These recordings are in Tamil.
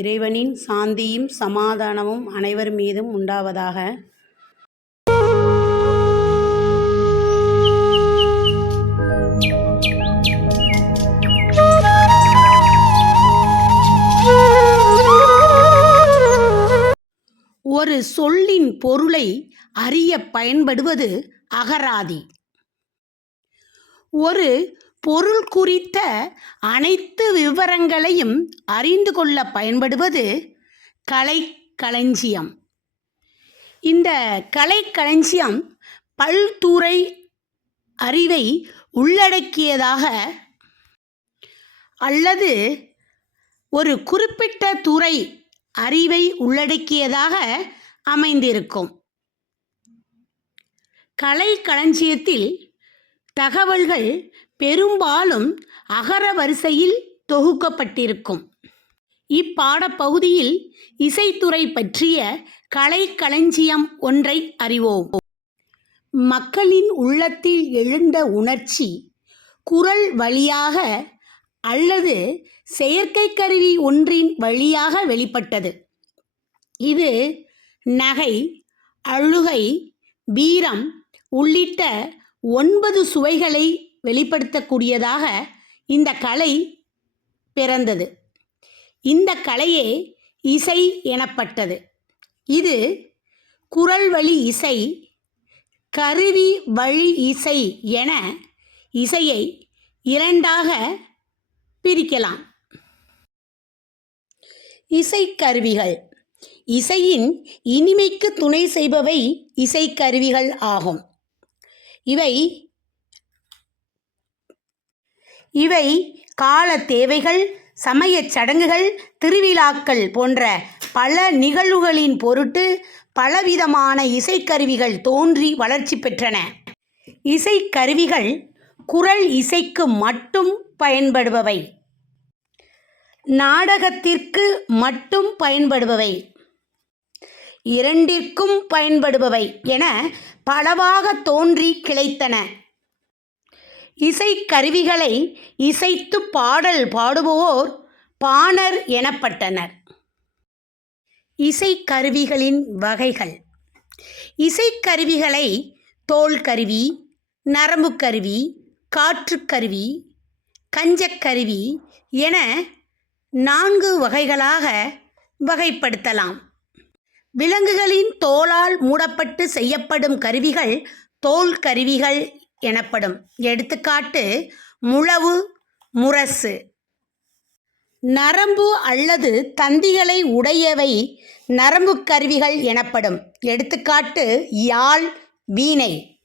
இறைவனின் சாந்தியும் சமாதானமும் அனைவர் மீதும் உண்டாவதாக. ஒரு சொல்லின் பொருளை அறிய பயன்படுவது அகராதி. ஒரு பொருள் குறித்த அனைத்து விவரங்களையும் அறிந்து கொள்ள பயன்படுவது கலைக்களஞ்சியம். இந்த கலைக்களஞ்சியம் பல்துறை அறிவை உள்ளடக்கியதாக அல்லது ஒரு குறிப்பிட்ட துறை அறிவை உள்ளடக்கியதாக அமைந்திருக்கும். கலைக்களஞ்சியத்தில் தகவல்கள் பெரும்பாலும் அகர வரிசையில் தொகுக்கப்பட்டிருக்கும். இப்பாடப்பகுதியில் இசைத்துறை பற்றிய கலைக்களஞ்சியம் ஒன்றை அறிவோம். மக்களின் உள்ளத்தில் எழுந்த உணர்ச்சி குரல் வழியாக அல்லது செயற்கை கருவி ஒன்றின் வழியாக வெளிப்பட்டது. இது நகை அழுகை வீரம் உள்ளிட்ட ஒன்பது சுவைகளை வெளிப்படுத்தக்கூடியதாக இந்த கலை பிறந்தது. இந்த கலையே இசை எனப்பட்டது. இது குரல் வழி இசை கருவி வழி இசை என இசையை இரண்டாக பிரிக்கலாம். இசைக்கருவிகள் இசையின் இனிமைக்கு துணை செய்பவை இசைக்கருவிகள் ஆகும். இவை இவை கால தேவைகள் சமயச் சடங்குகள் திருவிழாக்கள் போன்ற பல நிகழ்வுகளின் பொருட்டு பலவிதமான இசைக்கருவிகள் தோன்றி வளர்ச்சி பெற்றன. இசைக்கருவிகள் குரல் இசைக்கு மட்டும் பயன்படுபவை. நாடகத்திற்கு மட்டும் பயன்படுபவை. இரண்டிற்கும் பயன்படுபவை என பலவாக தோன்றி கிளைத்தன. இசைக்கருவிகளை இசைத்து பாடல் பாடுபவோர் பாணர் எனப்பட்டனர். இசைக்கருவிகளின் வகைகள். இசைக்கருவிகளை தோல் கருவி நரம்புக்கருவி காற்றுக்கருவி கஞ்சக்கருவி என நான்கு வகைகளாக வகைப்படுத்தலாம். விலங்குகளின் தோலால் மூடப்பட்டு செய்யப்படும் கருவிகள் தோல் கருவிகள் எனப்படும். எடுத்துக்காட்டு முழவு முரசு. நரம்பு அல்லது தந்திகளை உடையவை நரம்பு கருவிகள் எனப்படும். எடுத்துக்காட்டு யாழ் வீணை.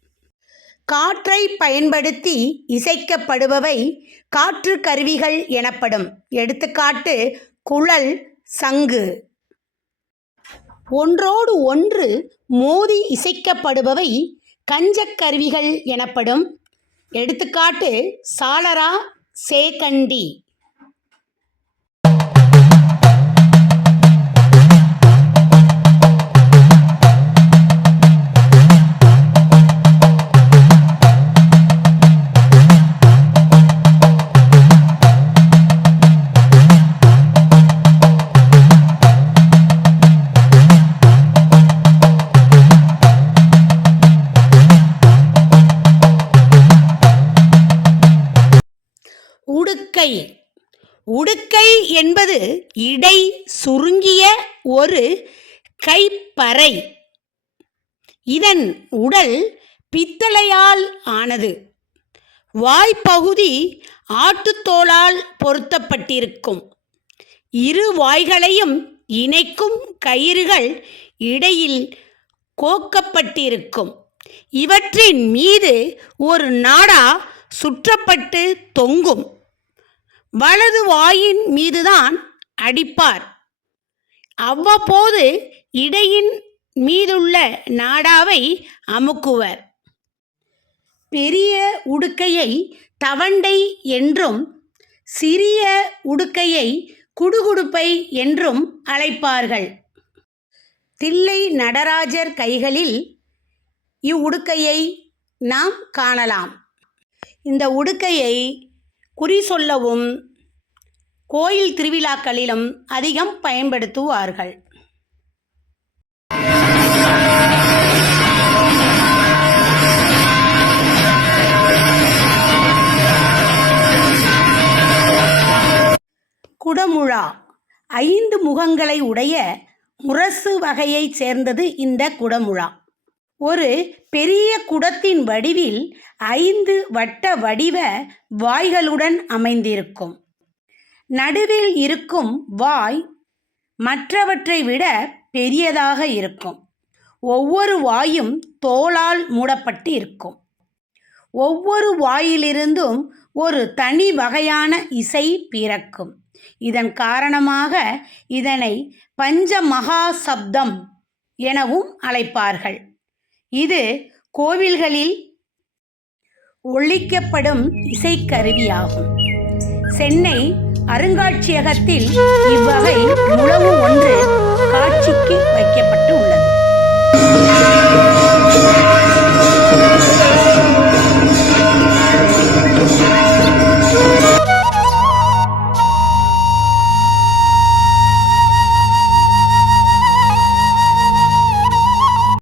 காற்றை பயன்படுத்தி இசைக்கப்படுபவை காற்று கருவிகள் எனப்படும். எடுத்துக்காட்டு குழல் சங்கு. ஒன்றோடு ஒன்று மோதி இசைக்கப்படுபவை கஞ்சக்கருவிகள் எனப்படும். எடுத்துக்காட்டு சாளரா சேகண்டி. உடுக்கை. உடுக்கை என்பது இடை சுருங்கிய ஒரு கைப்பறை. இதன் உடல் பித்தளையால் ஆனது. வாய்ப்பகுதி ஆட்டுத்தோலால் பொருத்தப்பட்டிருக்கும். இரு வாய்களையும் இணைக்கும் கயிறுகள் இடையில் கோக்கப்பட்டிருக்கும். இவற்றின் மீது ஒரு நாடா சுற்றப்பட்டு தொங்கும். வலது வாயின் மீதுதான் அடிப்பார். அவ்வப்போது இடையின் மீதுள்ள நாடாவை அமுக்குவர். பெரிய உடுக்கையை தவண்டை என்றும் சிறிய உடுக்கையை குடுகுடுப்பை என்றும் அழைப்பார்கள். தில்லை நடராஜர் கைகளில் இவ்வுடுக்கையை நாம் காணலாம். இந்த உடுக்கையை குறி சொல்லவும் கோயில் திருவிழாக்களிலும் அதிகம் பயன்படுத்துவார்கள். குடமுழா ஐந்து முகங்களை உடைய முரசு வகையைச் சேர்ந்தது இந்த குடமுழா. ஒரு பெரிய குடத்தின் வடிவில் ஐந்து வட்ட வடிவ வாய்களுடன் அமைந்திருக்கும். நடுவில் இருக்கும் வாய் மற்றவற்றை விட பெரியதாக இருக்கும். ஒவ்வொரு வாயும் தோலால் மூடப்பட்டு இருக்கும். ஒவ்வொரு வாயிலிருந்தும் ஒரு தனி வகையான இசை பிறக்கும். இதன் காரணமாக இதனை பஞ்ச மகா சப்தம் எனவும் அழைப்பார்கள். இது கோவில்களில் ஒழிக்கப்படும் இசைக்கருவியாகும். சென்னை அருங்காட்சியகத்தில் இவ்வகை உணவு ஒன்று காட்சிக்கு வைக்கப்பட்டு உள்ளது.